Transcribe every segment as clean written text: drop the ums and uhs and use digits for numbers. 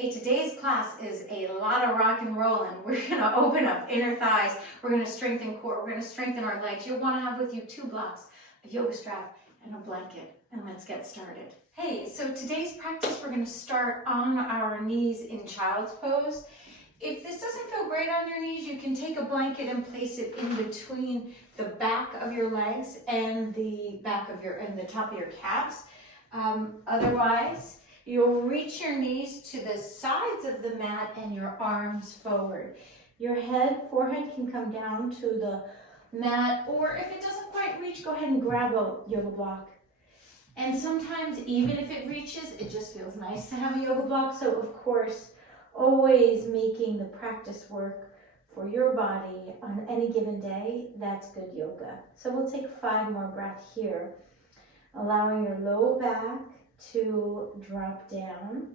Hey, today's class is a lot of rock and roll, and we're going to open up inner thighs. We're going to strengthen core. We're going to strengthen our legs. You'll want to have with you 2 blocks, a yoga strap, and a blanket. And let's get started. Hey, so today's practice, we're going to start on our knees in child's pose. If this doesn't feel great on your knees, you can take a blanket and place it in between the back of your legs and the top of your calves. Otherwise, you'll reach your knees to the sides of the mat and your arms forward. Your forehead can come down to the mat, or if it doesn't quite reach, go ahead and grab a yoga block. And sometimes, even if it reaches, it just feels nice to have a yoga block. So, of course, always making the practice work for your body on any given day, that's good yoga. So we'll take 5 more breaths here, allowing your low back to drop down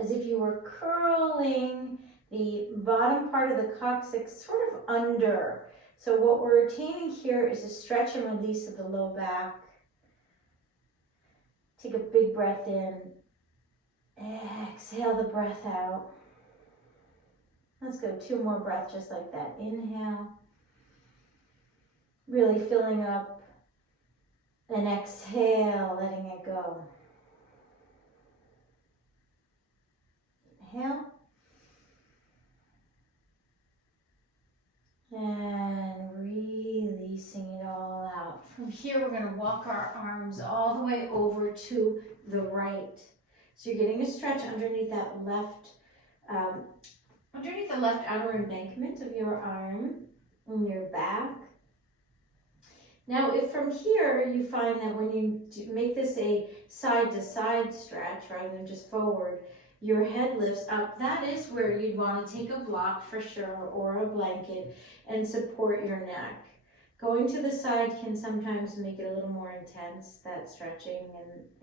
as if you were curling the bottom part of the coccyx sort of under. So what we're retaining here is a stretch and release of the low back. Take a big breath in. Exhale the breath out. Let's go 2 more breaths just like that. Inhale. Really filling up. And exhale, letting it go. Inhale. And releasing it all out. From here, we're going to walk our arms all the way over to the right. So you're getting a stretch underneath that underneath the left outer embankment of your arm and your back. Now, if from here you find that when you make this a side-to-side stretch rather than just forward, your head lifts up, that is where you'd want to take a block for sure or a blanket and support your neck. Going to the side can sometimes make it a little more intense, that stretching,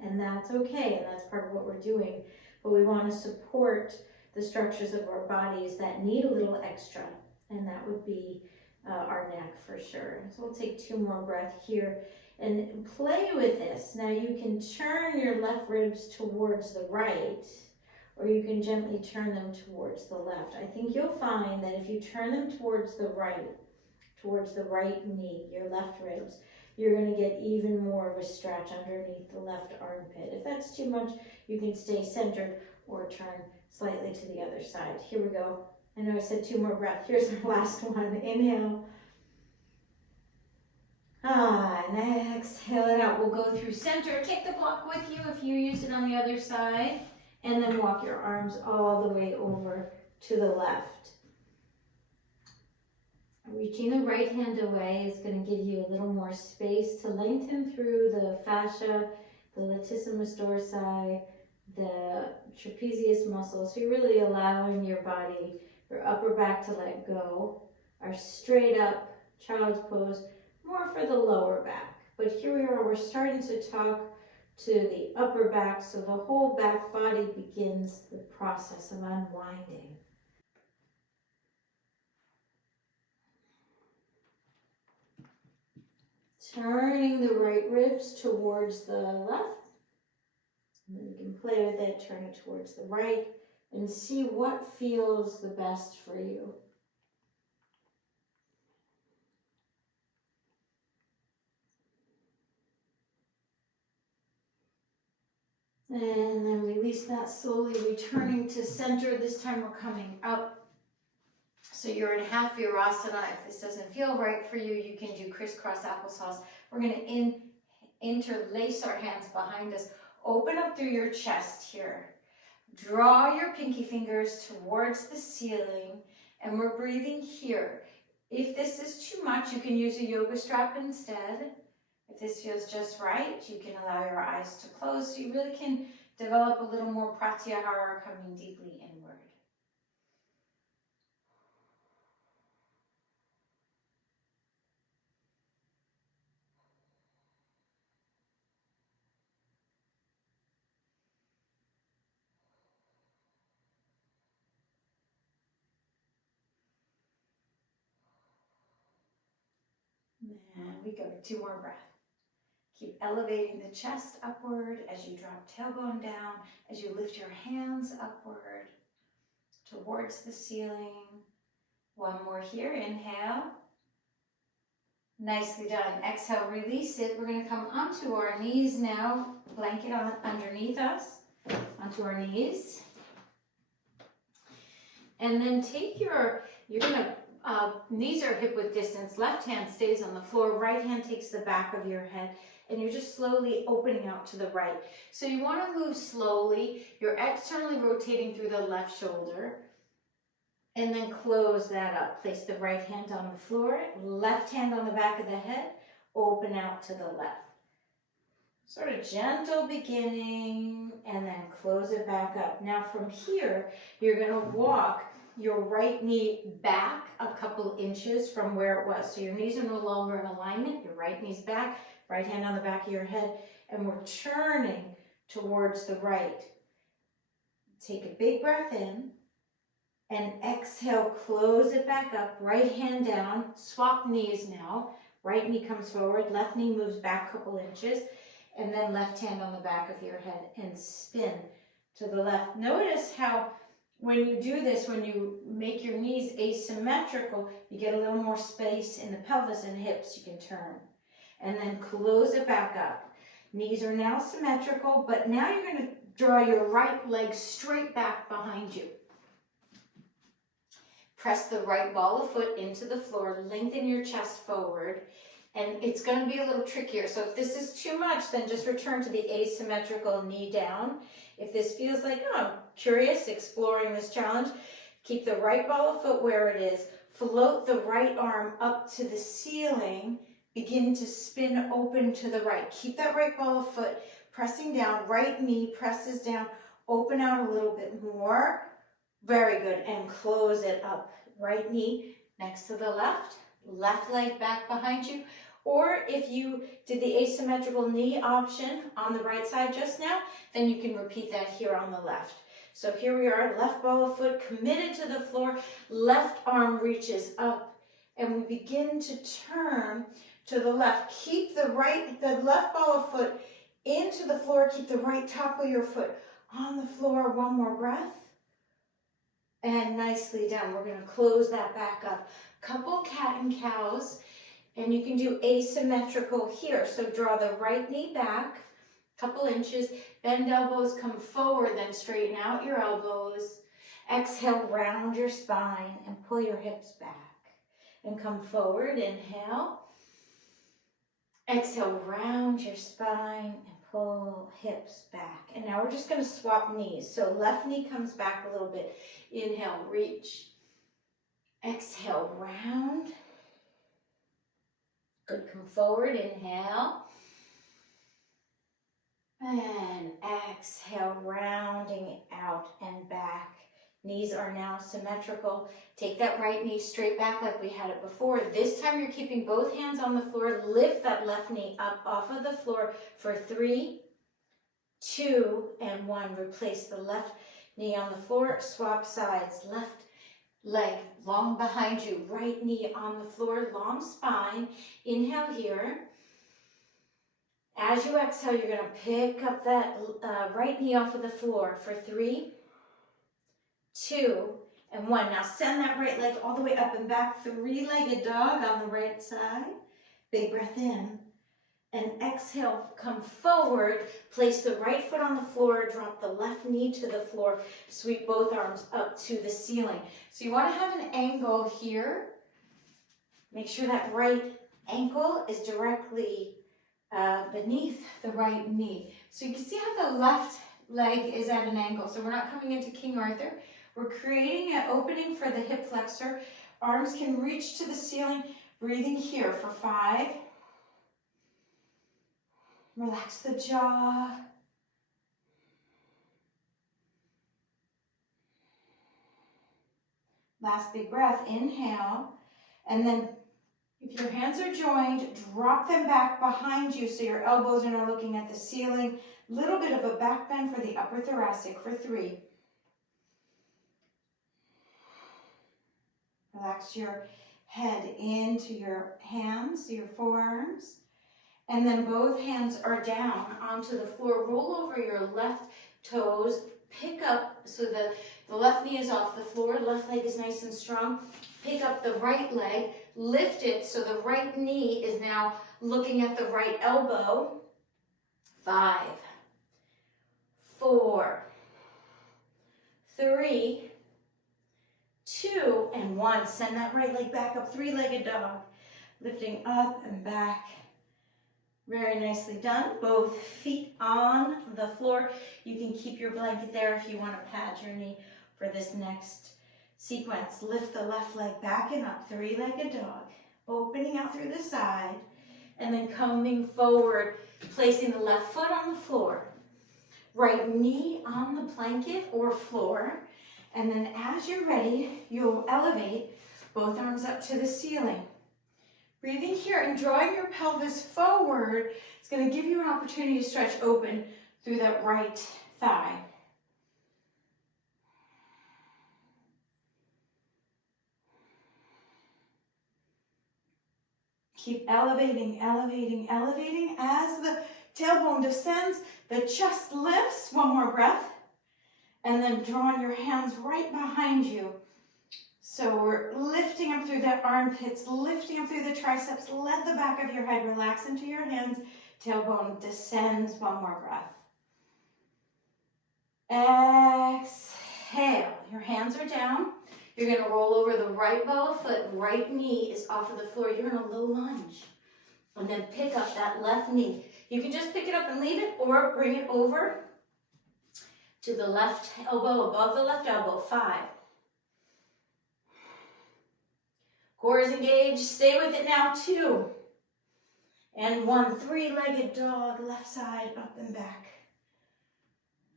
and that's okay, and that's part of what we're doing. But we want to support the structures of our bodies that need a little extra, and that would be our neck for sure. So we'll take 2 more breaths here and play with this. Now you can turn your left ribs towards the right, or you can gently turn them towards the left. I think you'll find that if you turn them towards the right knee, your left ribs, you're going to get even more of a stretch underneath the left armpit. If that's too much, you can stay centered or turn slightly to the other side. Here we go. I know I said 2 more breaths. Here's the last one. Inhale. And exhale it out. We'll go through center. Take the block with you if you use it on the other side. And then walk your arms all the way over to the left. Reaching the right hand away is going to give you a little more space to lengthen through the fascia, the latissimus dorsi, the trapezius muscles. So you're really allowing your body, your upper back to let go. Our straight up child's pose, more for the lower back. But here we are, we're starting to talk to the upper back, so the whole back body begins the process of unwinding. Turning the right ribs towards the left. And then you can play with it, turn it towards the right, and see what feels the best for you. And then release that slowly, returning to center. This time we're coming up. So you're in half virasana. If this doesn't feel right for you, you can do crisscross applesauce. We're going to interlace our hands behind us. Open up through your chest here. Draw your pinky fingers towards the ceiling, and we're breathing here. If this is too much, you can use a yoga strap instead. If this feels just right, you can allow your eyes to close, so you really can develop a little more pratyahara, coming deeply inward. And we go, 2 more breaths. Keep elevating the chest upward as you drop tailbone down, as you lift your hands upward towards the ceiling. One more here, inhale. Nicely done. Exhale, release it. We're going to come onto our knees now. Blanket on underneath us, onto our knees. And then take you're going to, knees are hip width distance. Left hand stays on the floor. Right hand takes the back of your head. And you're just slowly opening out to the right. So you want to move slowly. You're externally rotating through the left shoulder. And then close that up. Place the right hand on the floor, left hand on the back of the head, open out to the left. Sort of gentle beginning, and then close it back up. Now from here, you're going to walk your right knee back a couple inches from where it was. So your knees are no longer in alignment. Your right knee's back, right hand on the back of your head, and we're turning towards the right. Take a big breath in. And exhale, close it back up, right hand down, swap knees now. Right knee comes forward, left knee moves back a couple inches, and then left hand on the back of your head and spin to the left. Notice how when you do this, when you make your knees asymmetrical, you get a little more space in the pelvis and hips, you can turn. And then close it back up. Knees are now symmetrical, but now you're going to draw your right leg straight back behind you. Press the right ball of foot into the floor, lengthen your chest forward, and it's going to be a little trickier. So if this is too much, then just return to the asymmetrical knee down. If this feels like, oh, I'm curious, exploring this challenge, keep the right ball of foot where it is, float the right arm up to the ceiling, begin to spin open to the right. Keep that right ball of foot pressing down, right knee presses down, open out a little bit more. Very good, and close it up. Right knee next to the left, left leg back behind you. Or if you did the asymmetrical knee option on the right side just now, then you can repeat that here on the left. So here we are, left ball of foot committed to the floor, left arm reaches up, and we begin to turn to the left. Keep the left ball of foot into the floor, keep the right top of your foot on the floor. One more breath. And nicely done. We're going to close that back up. Couple cat and cows, and you can do asymmetrical here. So draw the right knee back, couple inches, bend elbows, come forward, then straighten out your elbows. Exhale, round your spine and pull your hips back. And come forward, inhale. Exhale, round your spine and pull hips back. And now we're just going to swap knees. So left knee comes back a little bit. Inhale, reach. Exhale, round. Good, come forward, inhale. And exhale, rounding out and back. Knees are now symmetrical. Take that right knee straight back like we had it before. This time you're keeping both hands on the floor. Lift that left knee up off of the floor for 3, 2, and 1. Replace the left knee on the floor. Swap sides. Left leg long behind you. Right knee on the floor. Long spine. Inhale here. As you exhale, you're going to pick up that right knee off of the floor for 3, 2, and 1. Now send that right leg all the way up and back. 3-legged dog on the right side. Big breath in. And exhale, come forward. Place the right foot on the floor. Drop the left knee to the floor. Sweep both arms up to the ceiling. So you want to have an angle here. Make sure that right ankle is directly beneath the right knee. So you can see how the left leg is at an angle. So we're not coming into King Arthur. We're creating an opening for the hip flexor. Arms can reach to the ceiling. Breathing here for 5. Relax the jaw. Last big breath. Inhale. And then if your hands are joined, drop them back behind you so your elbows are now looking at the ceiling. Little bit of a back bend for the upper thoracic for 3. Relax your head into your hands, your forearms. And then both hands are down onto the floor. Roll over your left toes. Pick up, so the left knee is off the floor. Left leg is nice and strong. Pick up the right leg. Lift it so the right knee is now looking at the right elbow. 5, 4, 3, 2, and 1. Send that right leg back up, three-legged dog. Lifting up and back. Very nicely done. Both feet on the floor. You can keep your blanket there if you want to pad your knee for this next sequence. Lift the left leg back and up, three-legged dog. Opening out through the side, and then coming forward, placing the left foot on the floor. Right knee on the blanket or floor. And then as you're ready, you'll elevate both arms up to the ceiling. Breathing here and drawing your pelvis forward is going to give you an opportunity to stretch open through that right thigh. Keep elevating, elevating, elevating. As the tailbone descends, the chest lifts. One more breath. And then drawing your hands right behind you. So we're lifting up through the armpits, lifting up through the triceps. Let the back of your head relax into your hands. Tailbone descends. One more breath. Exhale. Your hands are down. You're going to roll over the right ball of foot. Right knee is off of the floor. You're in a low lunge. And then pick up that left knee. You can just pick it up and leave it, or bring it over to the left elbow, above the left elbow. 5. Core is engaged. Stay with it now. 2. And 1. Three-legged dog, left side, up and back.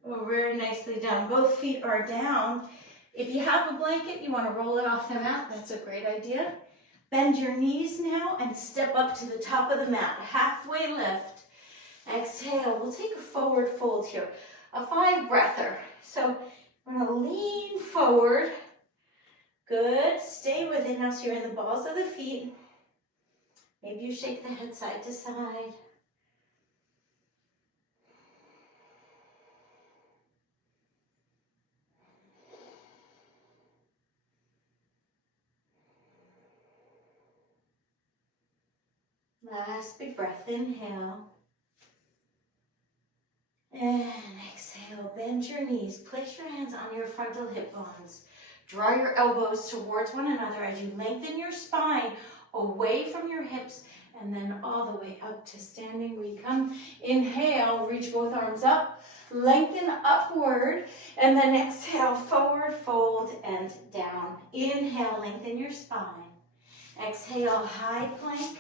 Oh, very nicely done. Both feet are down. If you have a blanket, you want to roll it off the mat. That's a great idea. Bend your knees now and step up to the top of the mat. Halfway lift. Exhale. We'll take a forward fold here. A 5-breather. So we're going to lean forward. Good. Stay with it now so you're in the balls of the feet. Maybe you shake the head side to side. Last big breath. Inhale. And exhale. Bend your knees. Place your hands on your frontal hip bones. Draw your elbows towards one another as you lengthen your spine away from your hips, and then all the way up to standing we come. Inhale, reach both arms up, lengthen upward, and then exhale, forward fold and down. Inhale, lengthen your spine. Exhale, high plank.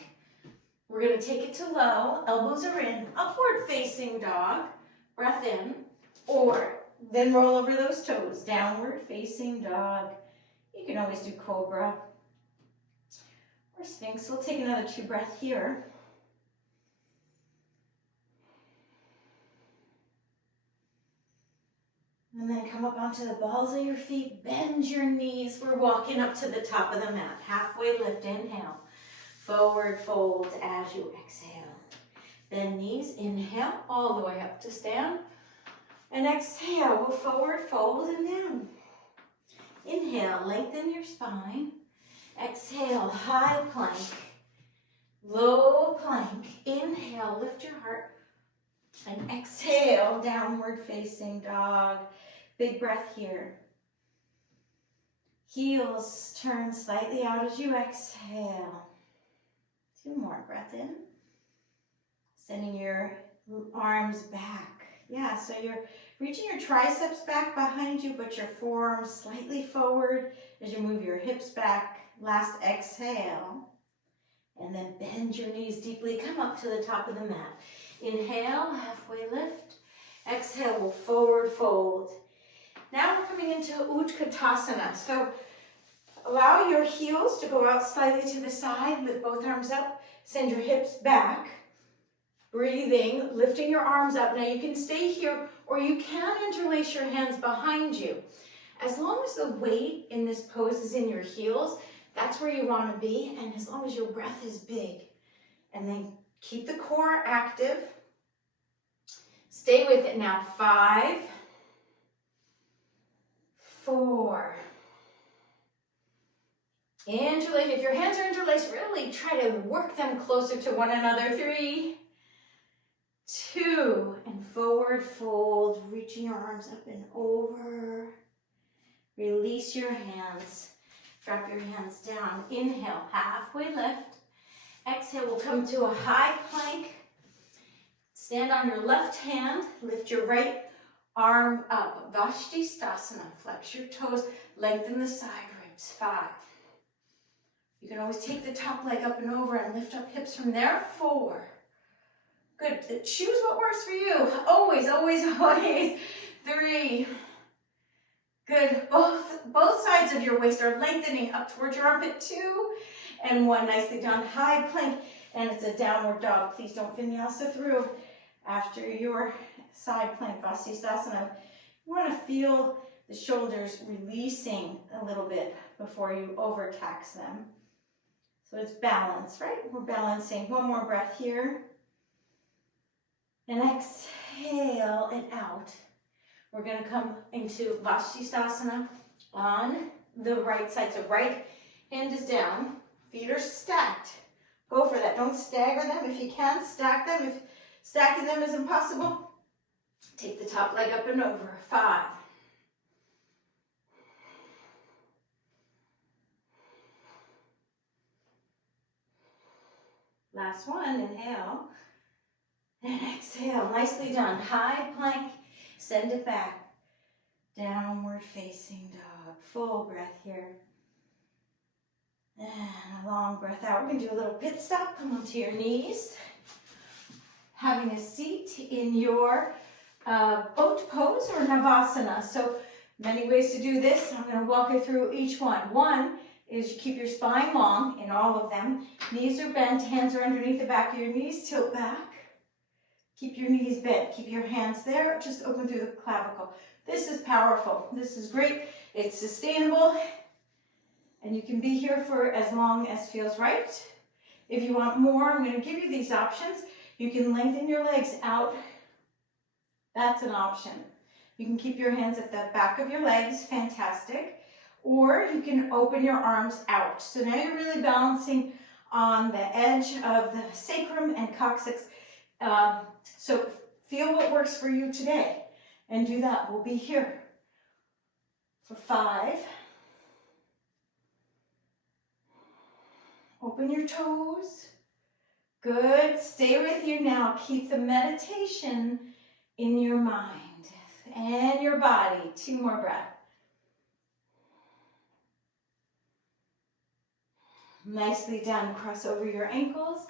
We're going to take it to low, elbows are in, upward facing dog, breath in, or then roll over those toes, downward facing dog. You can always do cobra or sphinx. We'll take another 2 breaths here. And then come up onto the balls of your feet, bend your knees. We're walking up to the top of the mat. Halfway lift, inhale. Forward fold as you exhale. Bend knees, inhale, all the way up to stand. And exhale, we'll forward fold and down. Inhale, lengthen your spine. Exhale, high plank. Low plank. Inhale, lift your heart. And exhale, downward facing dog. Big breath here. Heels turn slightly out as you exhale. 2 more, breath in. Sending your arms back. Yeah, so you're reaching your triceps back behind you, but your forearms slightly forward as you move your hips back. Last exhale. And then bend your knees deeply. Come up to the top of the mat. Inhale, halfway lift. Exhale, we'll forward fold. Now we're coming into Utkatasana. So allow your heels to go out slightly to the side with both arms up. Send your hips back. Breathing, lifting your arms up. Now you can stay here or you can interlace your hands behind you. As long as the weight in this pose is in your heels, that's where you want to be. And as long as your breath is big. And then Keep the core active. Stay with it now. 5, 4. Interlace. If your hands are interlaced, really try to work them closer to one another. 3, 2, and forward fold, reaching your arms up and over. Release your hands. Drop your hands down. Inhale, halfway lift. Exhale, we'll come to a high plank. Stand on your left hand. Lift your right arm up. Vashisthasana. Flex your toes. Lengthen the side ribs. 5. You can always take the top leg up and over and lift up hips from there. 4. Good. Choose what works for you. Always, always, always. 3. Good. Both sides of your waist are lengthening up towards your armpit. 2 and 1. Nicely done. High plank. And it's a downward dog. Please don't vinyasa through after your side plank. Vashisthasana. You want to feel the shoulders releasing a little bit before you overtax them. So it's balance, right? We're balancing. One more breath here. And exhale and out. We're going to come into Vashisthasana on the right side. So right hand is down. Feet are stacked. Go for that. Don't stagger them. If you can, stack them. If stacking them is impossible, take the top leg up and over. 5. Last one. Inhale. And exhale. Nicely done. High plank. Send it back. Downward facing dog. Full breath here. And a long breath out. We're going to do a little pit stop. Come onto your knees. Having a seat in your boat pose or Navasana. So many ways to do this. I'm going to walk you through each one. One is you keep your spine long in all of them. Knees are bent. Hands are underneath the back of your knees. Tilt back. Keep your knees bent. Keep your hands there. Just open through the clavicle. This is powerful. This is great. It's sustainable. And you can be here for as long as feels right. If you want more, I'm going to give you these options. You can lengthen your legs out. That's an option. You can keep your hands at the back of your legs. Fantastic. Or you can open your arms out. So now you're really balancing on the edge of the sacrum and coccyx. So feel what works for you today and do that. We'll be here for 5. Open your toes. Good. Stay with you now. Keep the meditation in your mind and your body. 2 more breaths. Nicely done. Cross over your ankles.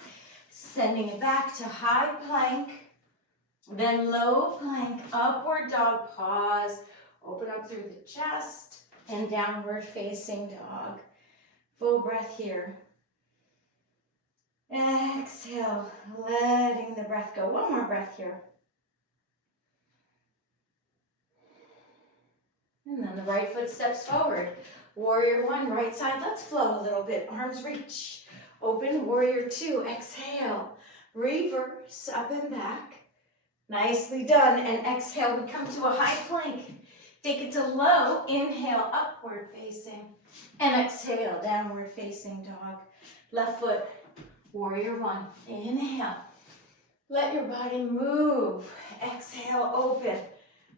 Sending it back to high plank, then low plank, upward dog, pause, open up through the chest, and downward facing dog. Full breath here. Exhale, letting the breath go. One more breath here. And then the right foot steps forward. Warrior 1, right side, let's flow a little bit. Arms reach. Open, warrior 2, exhale, reverse, up and back. Nicely done, and exhale, we come to a high plank. Take it to low, inhale, upward facing, and exhale, downward facing dog. Left foot, warrior 1, inhale. Let your body move, exhale, open.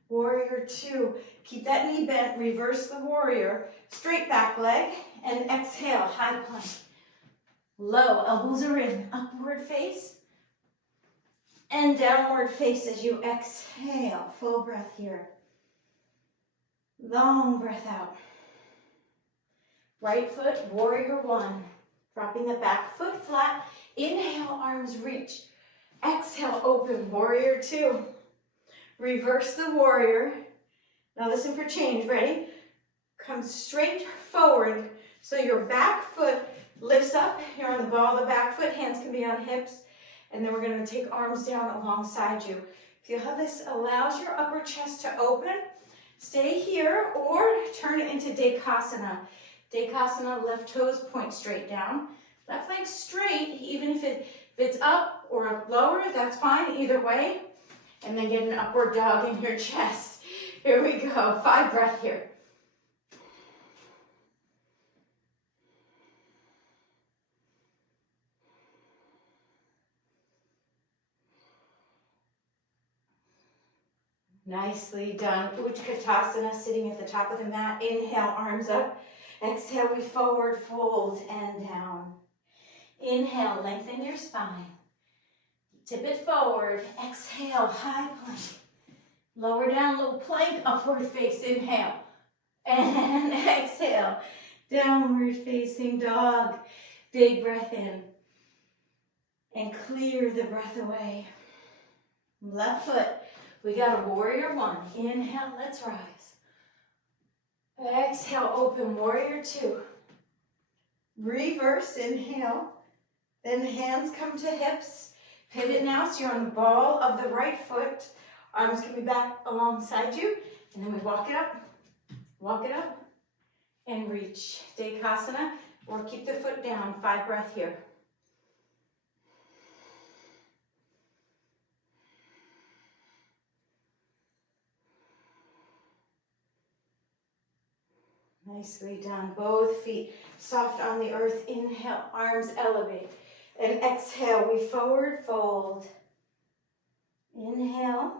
Warrior 2, keep that knee bent, reverse the warrior, straight back leg, and exhale, high plank. Low, elbows are in, upward face and downward face as you exhale. Full breath here. Long breath out. Right foot, warrior 1. Dropping the back foot flat. Inhale, arms reach. Exhale, open, warrior 2. Reverse the warrior. Now listen for change. Ready? Come straight forward. So your back foot lifts up, you're on the ball of the back foot, hands can be on hips, and then we're going to take arms down alongside you. Feel how this allows your upper chest to open. Stay here or turn it into Dekasana. Dekasana, left toes point straight down. Left leg straight, even if it If it's up or up lower, that's fine, either way. And then get an upward dog in your chest. Here we go, 5 breath here. Nicely done. Utkatasana, sitting at the top of the mat. Inhale, arms up. Exhale, we forward fold and down. Inhale, lengthen your spine. Tip it forward. Exhale, high plank. Lower down, low plank, upward face. Inhale. And exhale. Downward facing dog. Big breath in. And clear the breath away. Left foot. We got a warrior 1. Inhale, let's rise. Exhale, open warrior 2. Reverse, inhale. Then hands come to hips. Pivot now, so you're on the ball of the right foot. Arms can be back alongside you. And then we walk it up, and reach. Dekasana, or keep the foot down. 5 breath here. Nicely done. Both feet soft on the earth. Inhale, arms elevate. And exhale, we forward fold. Inhale.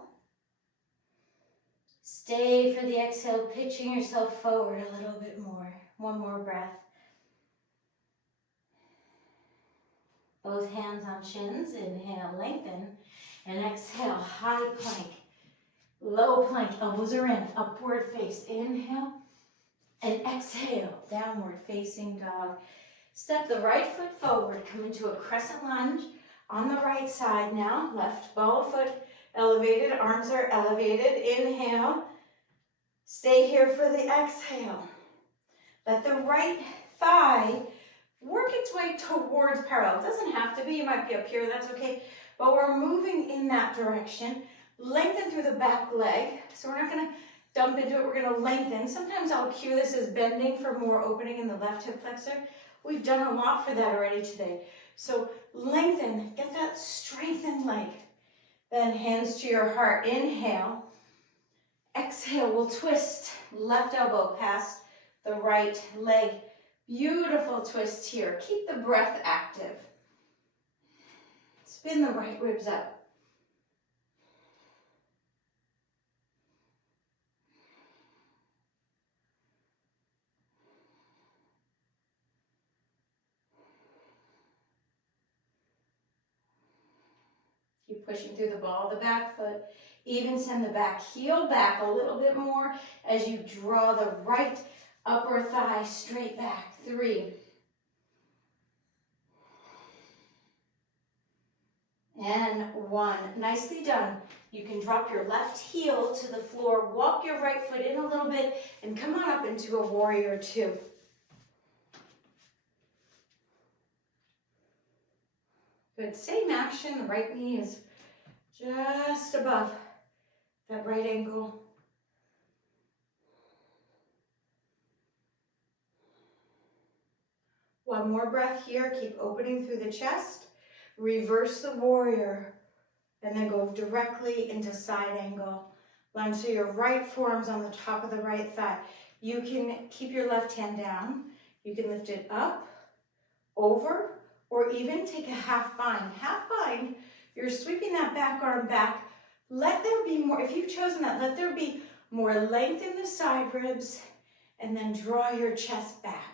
Stay for the exhale, pitching yourself forward a little bit more. 1 more breath. Both hands on shins. Inhale, lengthen. And exhale, high plank. Low plank, elbows are in. Upward face. Inhale. And exhale, downward facing dog. Step the right foot forward, come into a crescent lunge on the right side now. Left ball of foot elevated, arms are elevated. Inhale, stay here for the exhale. Let the right thigh work its way towards parallel. It doesn't have to be, you might be up here, that's okay. But we're moving in that direction. Lengthen through the back leg. So we're not gonna dump into it, we're gonna lengthen. Sometimes I'll cue this as bending for more opening in the left hip flexor. We've done a lot for that already today. So lengthen, get that strengthened leg. Then hands to your heart, inhale. Exhale, we'll twist left elbow past the right leg. Beautiful twist here. Keep the breath active. Spin the right ribs up. Keep pushing through the ball of the back foot. Even send the back heel back a little bit more as you draw the right upper thigh straight back. 3. And 1. Nicely done. You can drop your left heel to the floor, walk your right foot in a little bit, and come on up into a warrior 2. Good, same action, the right knee is just above that right ankle. One more breath here, keep opening through the chest. Reverse the warrior, and then go directly into side angle. Lunge so your right forearm's on the top of the right thigh. You can keep your left hand down. You can lift it up, over, or even take a half bind. Half bind, you're sweeping that back arm back. Let there be more, if you've chosen that, let there be more length in the side ribs, and then draw your chest back.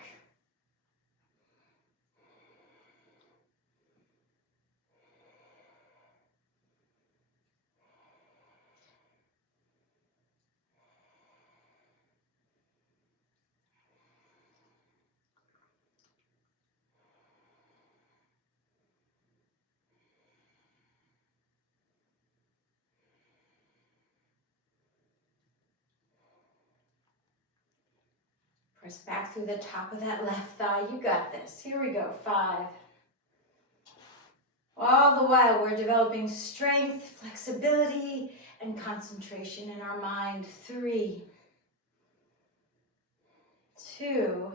Press back through the top of that left thigh. You got this. Here we go. 5. All the while, we're developing strength, flexibility, and concentration in our mind. 3, 2,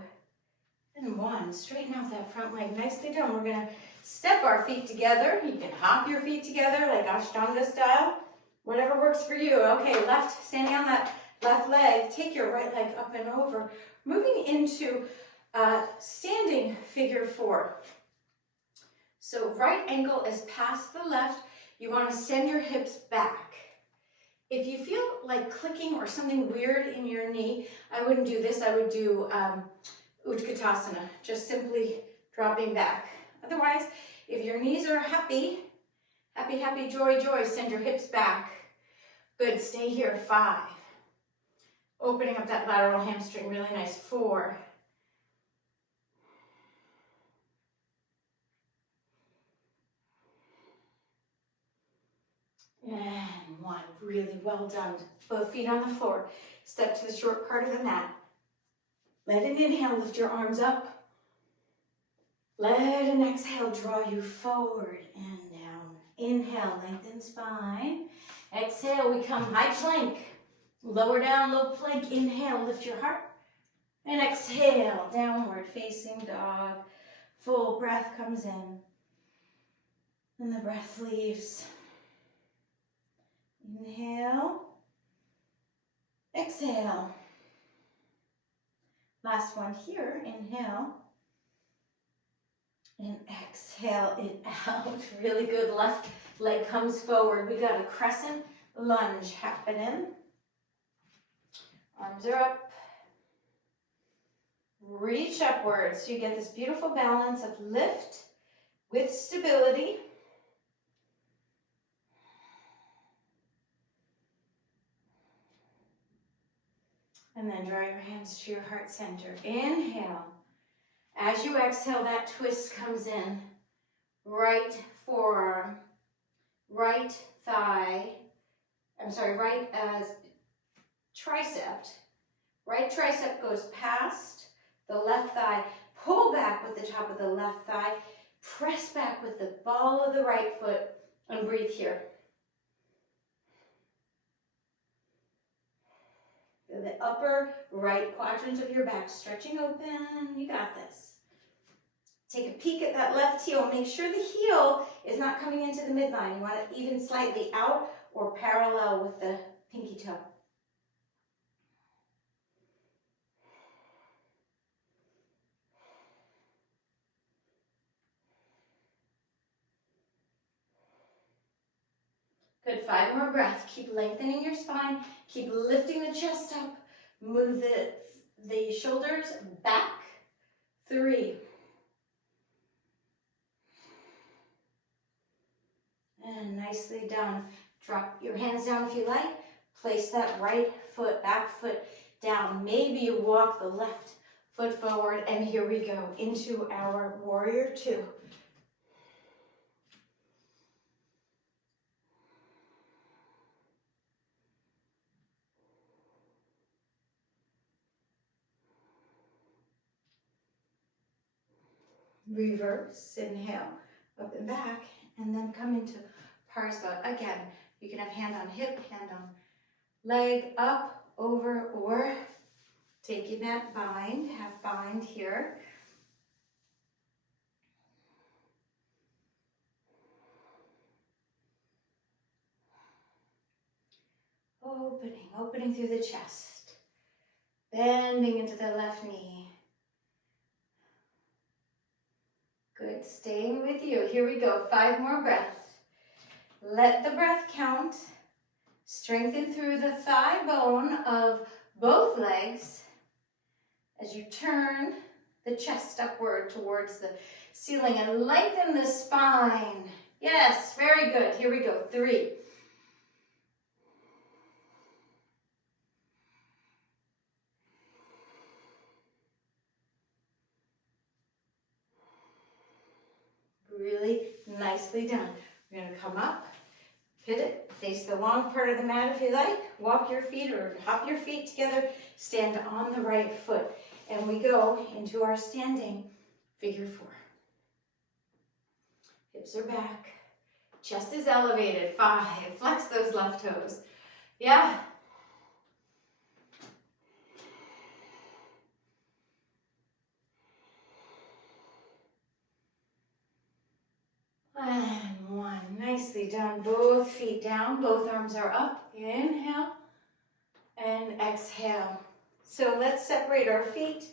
and 1. Straighten out that front leg. Nicely done. We're going to step our feet together. You can hop your feet together like Ashtanga style, whatever works for you. Okay, left, standing on that left leg, take your right leg up and over, moving into standing figure 4. So right ankle is past the left. You want to send your hips back. If you feel like clicking or something weird in your knee, I wouldn't do this. I would do Utkatasana, just simply dropping back. Otherwise, if your knees are happy, happy, happy, joy, joy, send your hips back. Good, stay here, 5. Opening up that lateral hamstring, really nice, 4. And 1, really well done. Both feet on the floor. Step to the short part of the mat. Let an inhale, lift your arms up. Let an exhale draw you forward and down. Inhale, lengthen spine. Exhale, we come high plank. Lower down, low plank. Inhale, lift your heart. And exhale, downward facing dog. Full breath comes in. And the breath leaves. Inhale. Exhale. Last one here. Inhale. And exhale it out. Really good. Left leg comes forward. We got a crescent lunge happening. Arms are up. Reach upwards. So you get this beautiful balance of lift with stability. And then draw your hands to your heart center. Inhale. As you exhale, that twist comes in. Right forearm, right thigh, right tricep. Right tricep goes past the left thigh. Pull back with the top of the left thigh. Press back with the ball of the right foot and breathe here. The upper right quadrant of your back stretching open. You got this. Take a peek at that left heel. Make sure the heel is not coming into the midline. You want it even slightly out or parallel with the pinky toe. Good, 5 more breaths. Keep lengthening your spine. Keep lifting the chest up. Move the shoulders back. 3. And nicely done. Drop your hands down if you like. Place that right foot, back foot down. Maybe you walk the left foot forward. And here we go into our warrior 2. Reverse, inhale, up and back, and then come into Parsva. Again, you can have hand on hip, hand on leg, up, over, or taking that bind, half bind here. Opening through the chest, bending into the left knee. Good, staying with you. Here we go, 5 more breaths. Let the breath count. Strengthen through the thigh bone of both legs as you turn the chest upward towards the ceiling and lengthen the spine. Yes, very good. Here we go, 3. Really nicely done. We're going to come up, pivot, face the long part of the mat if you like. Walk your feet or hop your feet together. Stand on the right foot. And we go into our standing figure 4. Hips are back. Chest is elevated. 5. Flex those left toes. Yeah. Nicely done. Both feet down, both arms are up. Inhale and exhale. So let's separate our feet.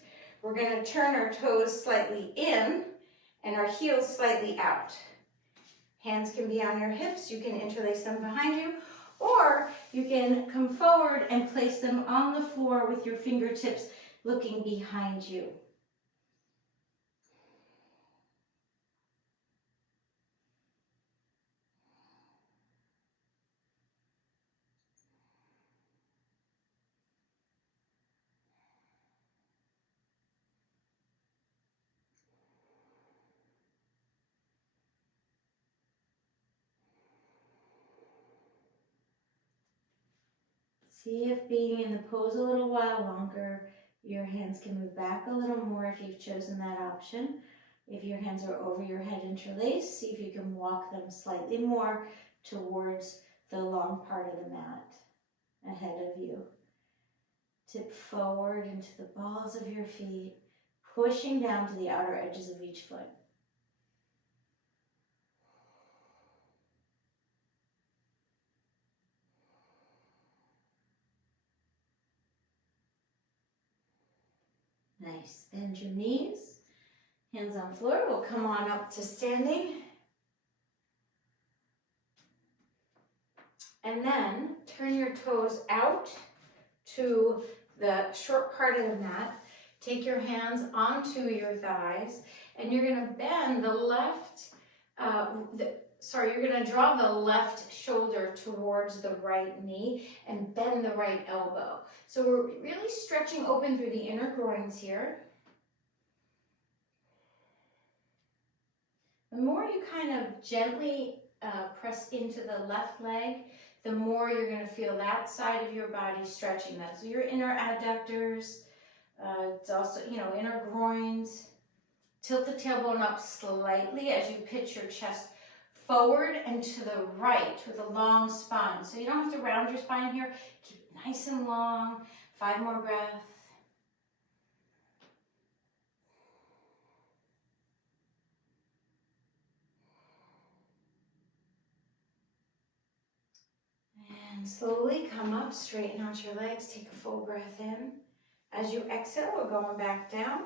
We're going to turn our toes slightly in and our heels slightly out. Hands can be on your hips. You can interlace them behind you, or you can come forward and place them on the floor with your fingertips looking behind you. See if being in the pose a little while longer, your hands can move back a little more if you've chosen that option. If your hands are over your head interlaced, see if you can walk them slightly more towards the long part of the mat ahead of you. Tip forward into the balls of your feet, pushing down to the outer edges of each foot. Nice. Bend your knees. Hands on floor. We'll come on up to standing. And then turn your toes out to the short part of the mat. Take your hands onto your thighs, and you're going to bend the left, you're going to draw the left shoulder towards the right knee and bend the right elbow. So we're really stretching open through the inner groins here. The more you kind of gently press into the left leg, the more you're going to feel that side of your body stretching. That's your inner adductors. It's also, inner groins. Tilt the tailbone up slightly as you pitch your chest forward and to the right with a long spine. So you don't have to round your spine here. Keep it nice and long. 5 more breaths. And slowly come up, straighten out your legs, take a full breath in. As you exhale, we're going back down.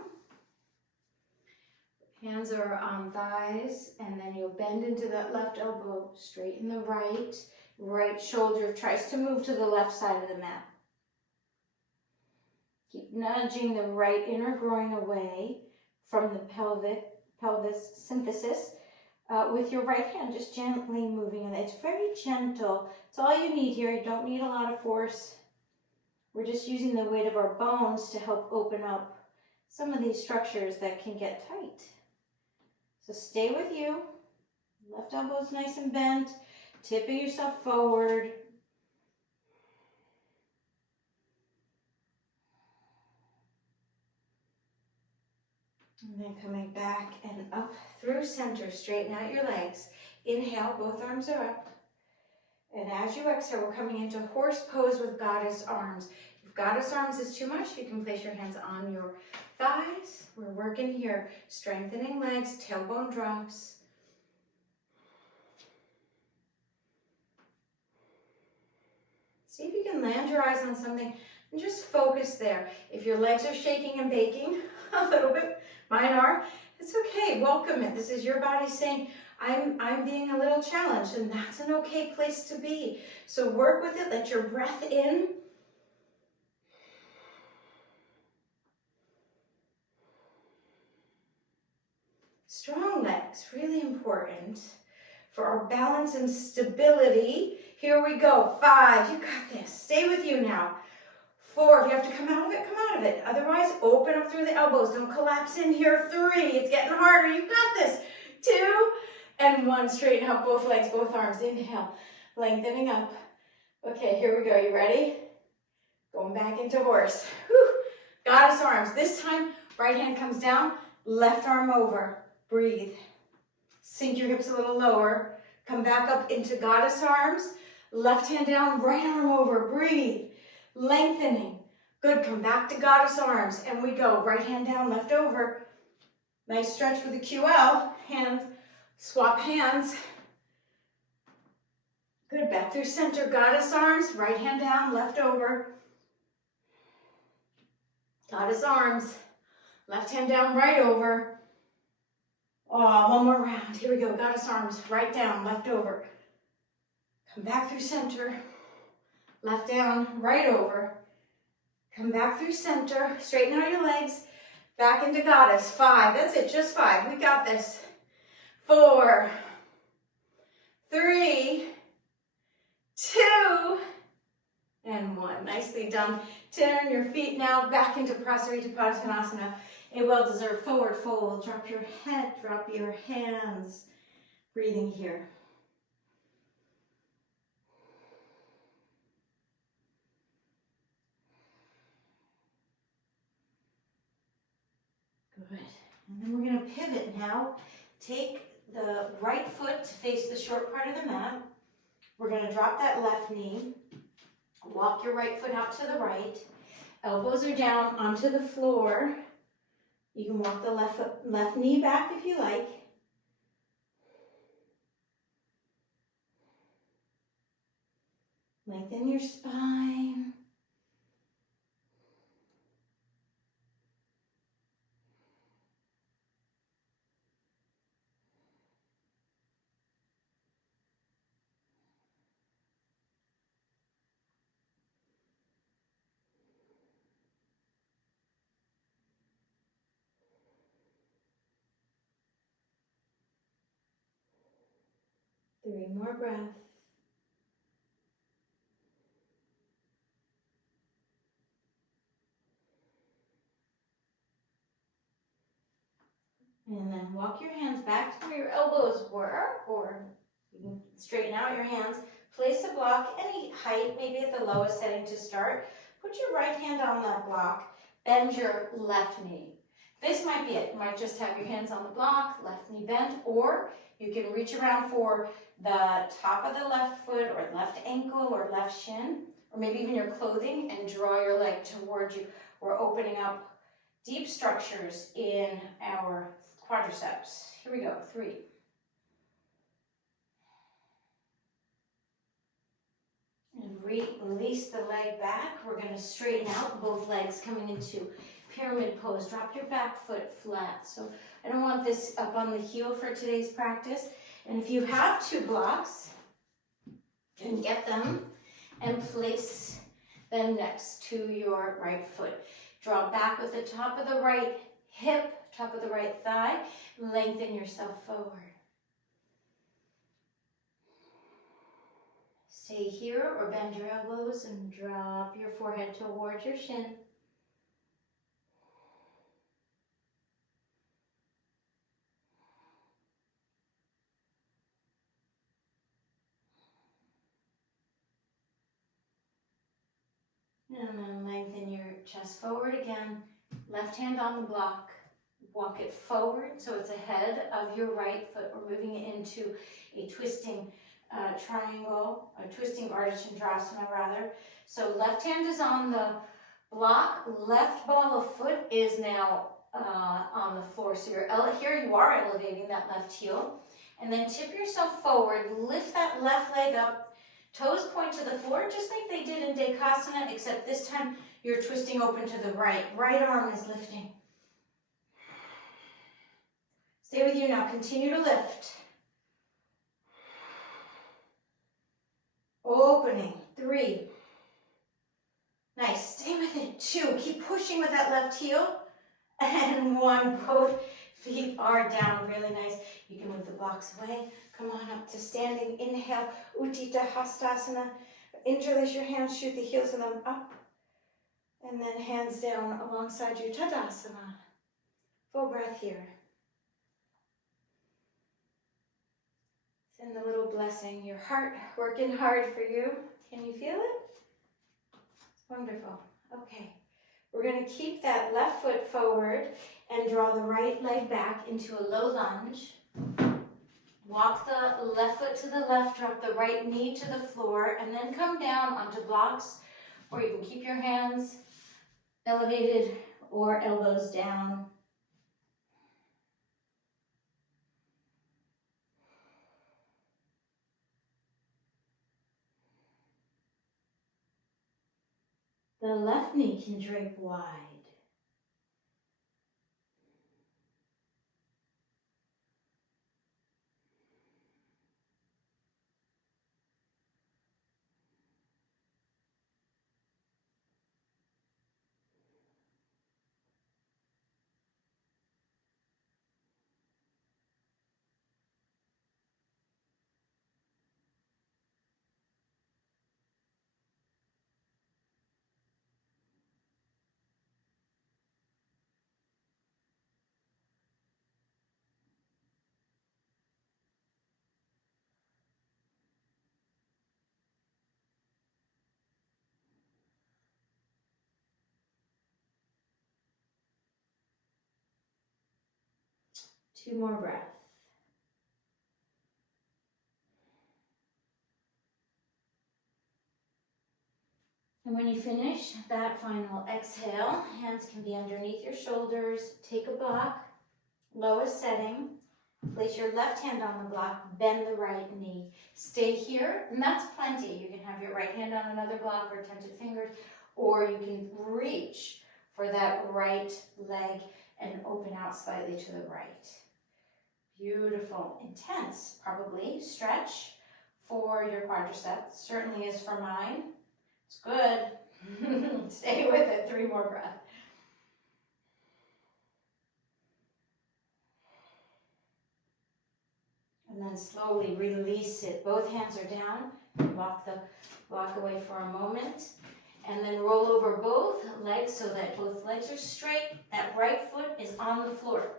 Hands are on thighs, and then you'll bend into that left elbow, straighten the right. Right shoulder tries to move to the left side of the mat. Keep nudging the right inner groin away from the pelvis symphysis. With your right hand, just gently moving it. It's very gentle. It's all you need here. You don't need a lot of force. We're just using the weight of our bones to help open up some of these structures that can get tight. So stay with you. Left elbow's nice and bent. Tipping yourself forward. And then coming back and up through center. Straighten out your legs. Inhale, both arms are up. And as you exhale, we're coming into horse pose with goddess arms. If goddess arms is too much, you can place your hands on your thighs. We're working here, strengthening legs, tailbone drops. See if you can land your eyes on something and just focus there. If your legs are shaking and baking a little bit, mine are, it's okay, welcome it. This is your body saying, I'm being a little challenged, and that's an okay place to be. So work with it, let your breath in. Strong legs, really important for our balance and stability. Here we go, 5, you got this, stay with you now. 4, if you have to come out of it, come out of it. Otherwise, open up through the elbows, don't collapse in here. 3, it's getting harder, you got this. 2, and 1, straighten out both legs, both arms, inhale, lengthening up. Okay, here we go, you ready? Going back into horse. Whew. Goddess arms, this time, right hand comes down, left arm over, breathe. Sink your hips a little lower, come back up into goddess arms, left hand down, right arm over, breathe. Lengthening, good, come back to goddess arms, and we go, right hand down, left over. Nice stretch for the QL, hand, swap hands. Good, back through center, goddess arms, right hand down, left over. Goddess arms, left hand down, right over. Oh, one more round, here we go, goddess arms, right down, left over. Come back through center, left down, right over. Come back through center, straighten out your legs, back into goddess. 5, that's it, just 5, we got this. 4, 3, 2, and 1. Nicely done. Turn your feet now back into Prasarita Padottanasana. A well-deserved forward fold. Drop your head, drop your hands. Breathing here. Good. And then we're going to pivot now. Take the right foot to face the short part of the mat. We're going to drop that left knee. Walk your right foot out to the right. Elbows are down onto the floor. You can walk the left knee back if you like. Lengthen your spine. Three more breaths. And then walk your hands back to where your elbows were, or you can straighten out your hands. Place a block any height, maybe at the lowest setting to start. Put your right hand on that block. Bend your left knee. This might be it. You might just have your hands on the block, left knee bent, or you can reach around for the top of the left foot or left ankle or left shin, or maybe even your clothing, and draw your leg towards you. We're opening up deep structures in our quadriceps. Here we go. 3. And release the leg back. We're going to straighten out both legs coming into pyramid pose. Drop your back foot flat. So I don't want this up on the heel for today's practice. And if you have 2 blocks, you can get them and place them next to your right foot. Draw back with the top of the right hip, top of the right thigh. Lengthen yourself forward. Stay here or bend your elbows and drop your forehead towards your shin. And then lengthen your chest forward again. Left hand on the block. Walk it forward so it's ahead of your right foot. We're moving it into a twisting triangle, a twisting Ardha Chandrasana rather. So left hand is on the block, left ball of foot is now on the floor. So here you are elevating that left heel. And then tip yourself forward, lift that left leg up, toes point to the floor, just like they did in Dekasana, except this time you're twisting open to the right. Right arm is lifting. Stay with you now, continue to lift. Opening, 3. Nice, stay with it. 2, keep pushing with that left heel. And 1, both feet are down, really nice. You can move the blocks away. Come on up to standing. Inhale, Utthita Hastasana. Interlace your hands, shoot the heels of them up. And then hands down alongside you, Tadasana. Full breath here. Send a little blessing. Your heart working hard for you. Can you feel it? Wonderful. Okay. We're going to keep that left foot forward and draw the right leg back into a low lunge. Walk the left foot to the left, drop the right knee to the floor, and then come down onto blocks, or you can keep your hands elevated or elbows down. The left knee can drape wide. Two more breaths. And when you finish that final exhale, hands can be underneath your shoulders. Take a block, lowest setting. Place your left hand on the block, bend the right knee. Stay here, and that's plenty. You can have your right hand on another block or tented fingers, or you can reach for that right leg and open out slightly to the right. Beautiful, intense, probably stretch for your quadriceps. Certainly is for mine. It's good. Stay with it. 3 more breaths. And then slowly release it. Both hands are down. Walk the block away for a moment. And then roll over both legs so that both legs are straight. That right foot is on the floor.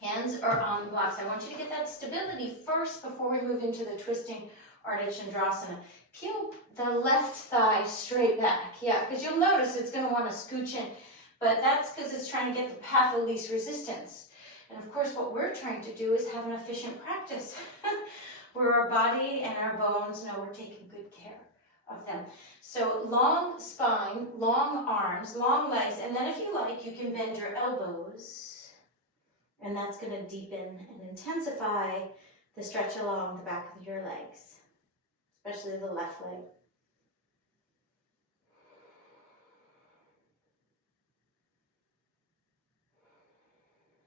Hands are on the blocks. I want you to get that stability first before we move into the twisting Ardha Chandrasana. Peel the left thigh straight back. Yeah, because you'll notice it's going to want to scooch in. But that's because it's trying to get the path of least resistance. And of course, what we're trying to do is have an efficient practice where our body and our bones know we're taking good care of them. So long spine, long arms, long legs, and then if you like, you can bend your elbows. And that's going to deepen and intensify the stretch along the back of your legs, especially the left leg.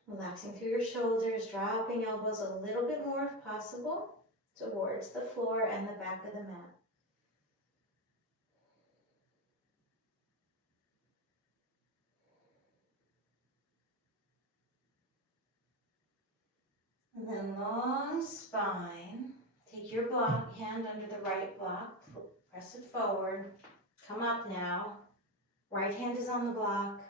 Relaxing through your shoulders, dropping elbows a little bit more if possible towards the floor and the back of the mat. And then long spine. Take your block, hand under the right block, press it forward. Come up now. Right hand is on the block.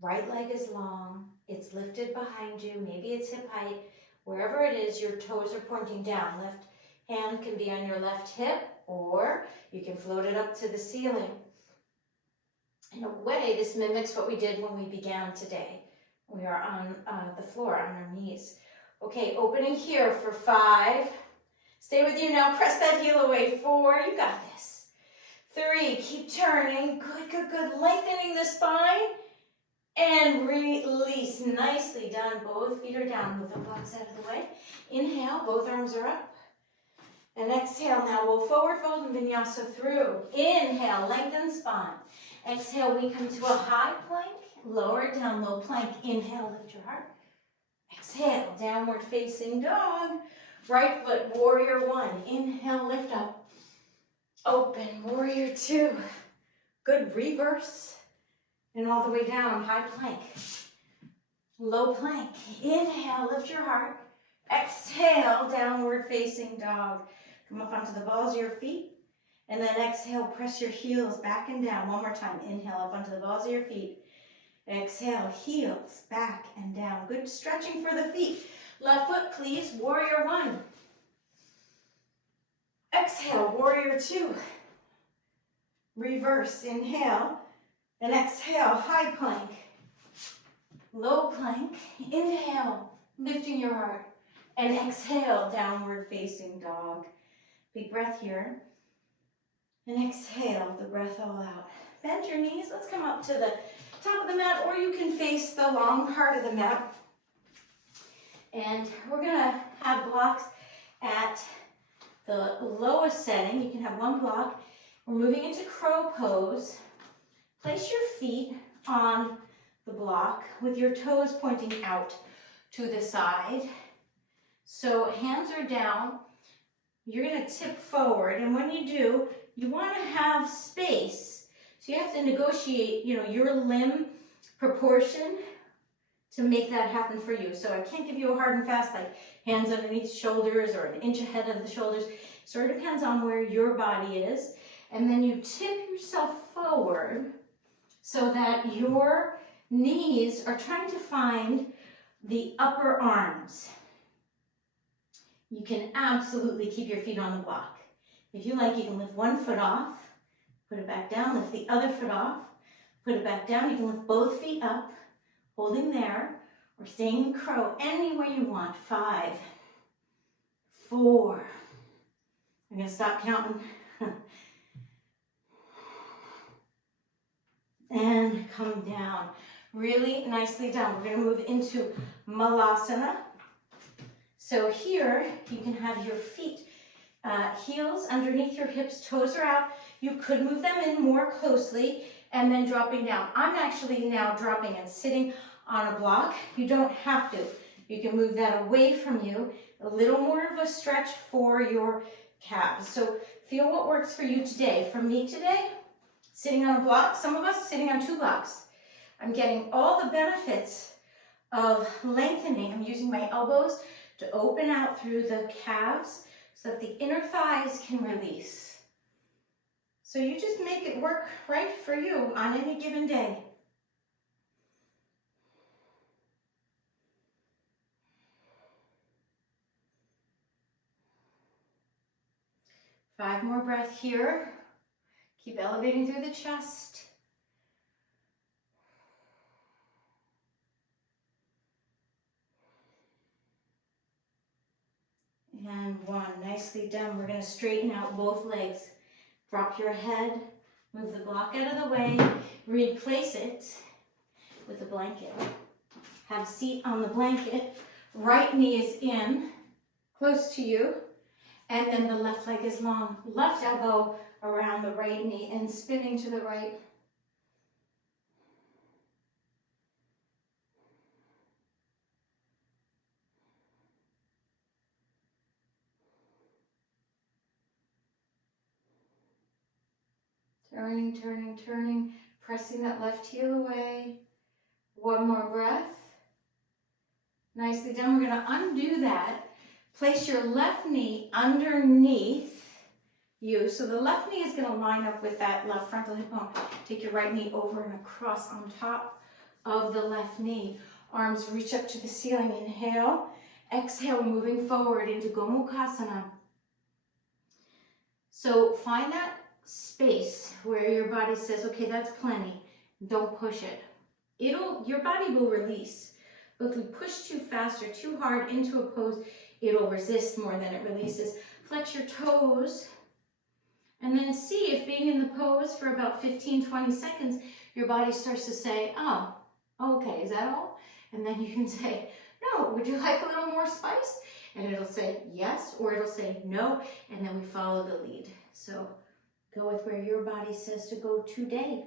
Right leg is long. It's lifted behind you. Maybe it's hip height. Wherever it is, your toes are pointing down. Left hand can be on your left hip, or you can float it up to the ceiling. In a way, this mimics what we did when we began today. We are on the floor, on our knees. Okay, opening here for 5. Stay with you now. Press that heel away. 4. You got this. 3. Keep turning. Good, good, good. Lengthening the spine. And release. Nicely done. Both feet are down. Move the blocks out of the way. Inhale. Both arms are up. And exhale. Now we'll forward fold and vinyasa through. Inhale. Lengthen spine. Exhale. We come to a high plank. Lower it down. Low plank. Inhale. Lift your heart. Exhale. Downward facing dog. Right foot. Warrior 1. Inhale. Lift up. Open. Warrior 2. Good. Reverse. And all the way down, high plank, low plank. Inhale, lift your heart. Exhale, downward facing dog. Come up onto the balls of your feet. And then exhale, press your heels back and down. One more time. Inhale, up onto the balls of your feet. Exhale, heels back and down. Good stretching for the feet. Left foot, please. Warrior 1. Exhale, warrior 2. Reverse, inhale. And exhale, high plank, low plank, inhale, lifting your heart, and exhale, downward facing dog. Big breath here, and exhale the breath all out. Bend your knees, let's come up to the top of the mat, or you can face the long part of the mat. And we're gonna have blocks at the lowest setting. You can have one block. We're moving into crow pose. Place your feet on the block with your toes pointing out to the side. So hands are down. You're going to tip forward, and when you do, you want to have space. So you have to negotiate, your limb proportion to make that happen for you. So I can't give you a hard and fast, like hands underneath the shoulders or an inch ahead of the shoulders. Sort of depends on where your body is. And then you tip yourself forward so that your knees are trying to find the upper arms. You can absolutely keep your feet on the block. If you like, you can lift one foot off, put it back down, lift the other foot off, put it back down. You can lift both feet up, holding there, or staying in crow, any way you want. 5, 4. I'm going to stop counting. And come down. Really nicely down. We're going to move into Malasana. So here, you can have your feet, heels underneath your hips, toes are out. You could move them in more closely and then dropping down. I'm actually now dropping and sitting on a block. You don't have to. You can move that away from you. A little more of a stretch for your calves. So feel what works for you today. For me today, sitting on a block, some of us sitting on 2 blocks. I'm getting all the benefits of lengthening. I'm using my elbows to open out through the calves so that the inner thighs can release. So you just make it work right for you on any given day. Five more breaths here. Keep elevating through the chest. And 1, nicely done. We're going to straighten out both legs. Drop your head, move the block out of the way, replace it with a blanket. Have a seat on the blanket. Right knee is in, close to you, and then the left leg is long. Left elbow around the right knee and spinning to the right. Turning, turning, turning, pressing that left heel away. 1 more breath. Nicely done. We're going to undo that. Place your left knee underneath you. So the left knee is going to line up with that left frontal hip bone. Take your right knee over and across on top of the left knee. Arms reach up to the ceiling. Inhale. Exhale, moving forward into Gomukhasana. So find that space where your body says, okay, that's plenty. Don't push it. Your body will release. But if we push too fast or too hard into a pose, it'll resist more than it releases. Flex your toes and then see if being in the pose for about 15-20 seconds, your body starts to say, oh, okay, is that all? And then you can say, no, would you like a little more spice? And it'll say yes, or it'll say no, and then we follow the lead. So go with where your body says to go today.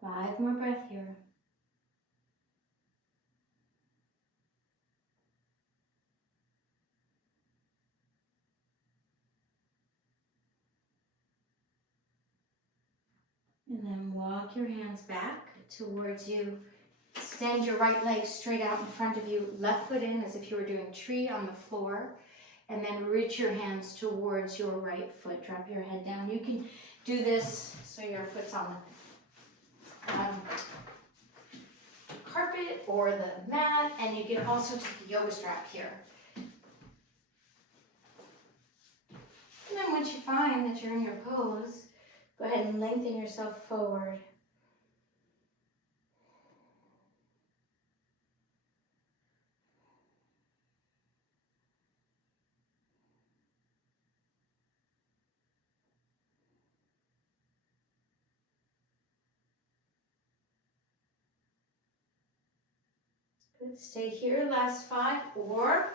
Five more breaths here. And then walk your hands back towards you. Extend your right leg straight out in front of you. Left foot in as if you were doing tree on the floor. And then reach your hands towards your right foot. Drop your head down. You can do this so your foot's on the carpet or the mat. And you can also take a yoga strap here. And then once you find that you're in your pose, go ahead and lengthen yourself forward. Good, stay here, last 5, or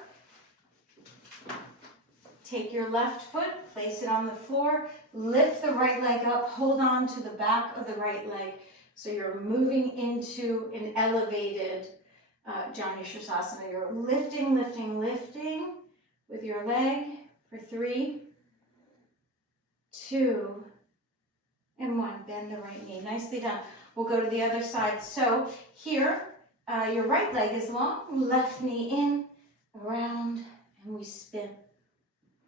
take your left foot, place it on the floor, lift the right leg up, hold on to the back of the right leg. So you're moving into an elevated Janu Sirsasana. You're lifting, lifting, lifting with your leg for 3, 2, and 1. Bend the right knee. Nicely done. We'll go to the other side. So here, your right leg is long, left knee in, around, and we spin.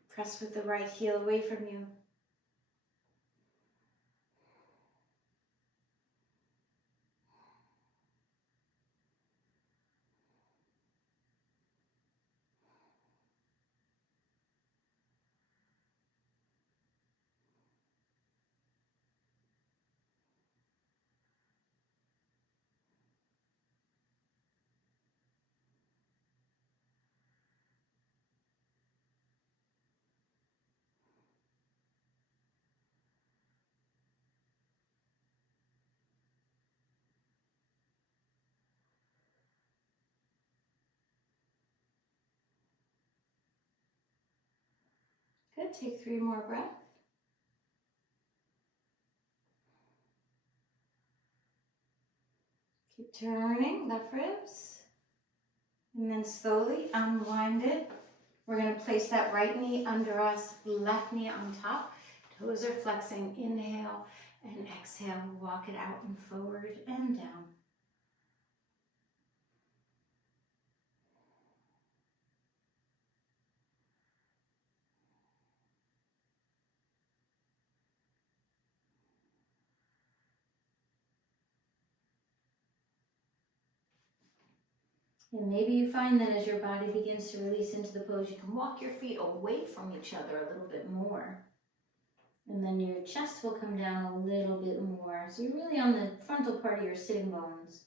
Press with the right heel away from you. Good, take 3 more breaths. Keep turning, left ribs. And then slowly unwind it. We're going to place that right knee under us, left knee on top. Toes are flexing. Inhale and exhale. Walk it out and forward and down. And maybe you find that as your body begins to release into the pose, you can walk your feet away from each other a little bit more. And then your chest will come down a little bit more. So you're really on the frontal part of your sitting bones.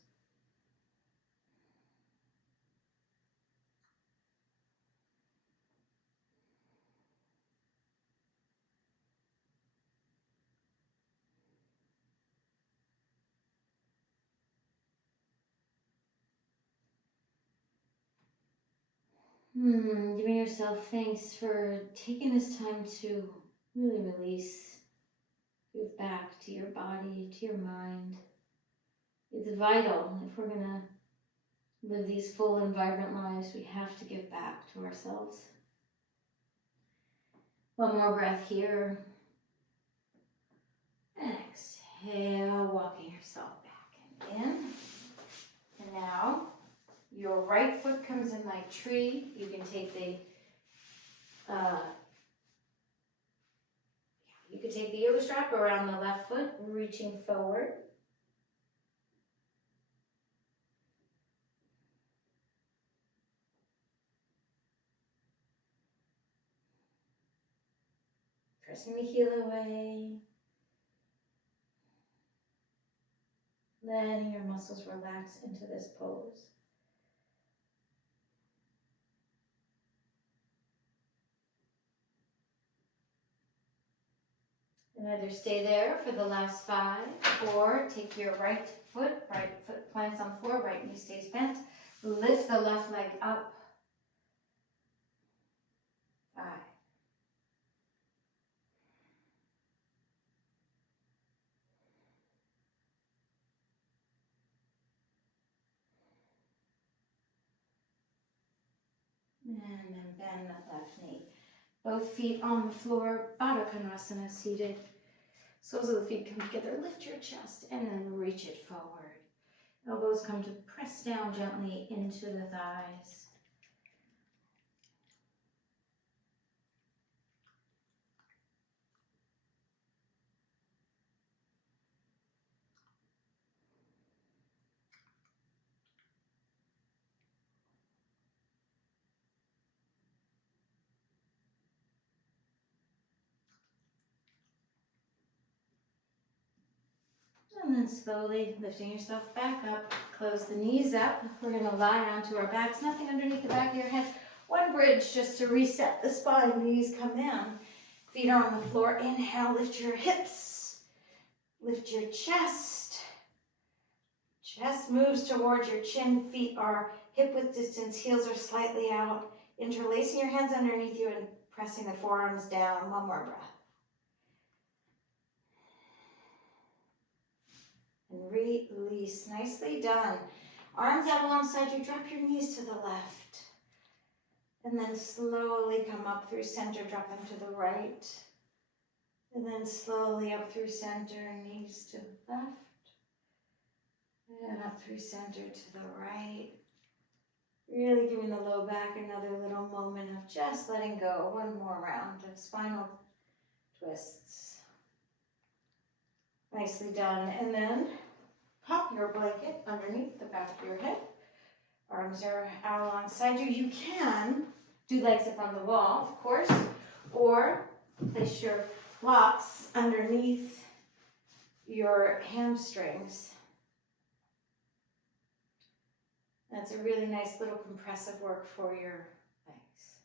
Giving yourself thanks for taking this time to really release, give back to your body, to your mind. It's vital. If we're going to live these full and vibrant lives, we have to give back to ourselves. One more breath here. And exhale, walking yourself back and in. And now, your right foot comes in like tree. You can take the yoga strap around the left foot, reaching forward. Pressing the heel away. Letting your muscles relax into this pose. And either stay there for the last 5, or take your right foot plants on floor, right knee stays bent. Lift the left leg up. 5. And then bend that left knee. Both feet on the floor, Baddha Konasana, seated. Soles of the feet come together, lift your chest, and then reach it forward. Elbows come to press down gently into the thighs. And then slowly lifting yourself back up, close the knees up. We're going to lie onto our backs, nothing underneath the back of your head. One bridge just to reset the spine. Knees come in, feet are on the floor. Inhale, lift your hips, lift your chest. Chest moves towards your chin, feet are hip width distance, heels are slightly out. Interlacing your hands underneath you and pressing the forearms down. One more breath. And release. Nicely done. Arms out alongside you. Drop your knees to the left. And then slowly come up through center. Drop them to the right. And then slowly up through center. Knees to the left. And up through center to the right. Really giving the low back another little moment of just letting go. One more round of spinal twists. Nicely done. And then pop your blanket underneath the back of your head. Arms are out alongside you. You can do legs up on the wall, of course, or place your blocks underneath your hamstrings. That's a really nice little compressive work for your legs.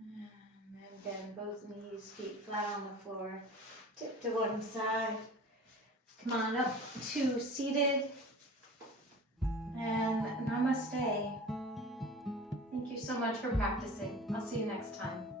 And bend both knees, feet flat on the floor. Tip to one side. Come on up to seated. And namaste. Thank you so much for practicing. I'll see you next time.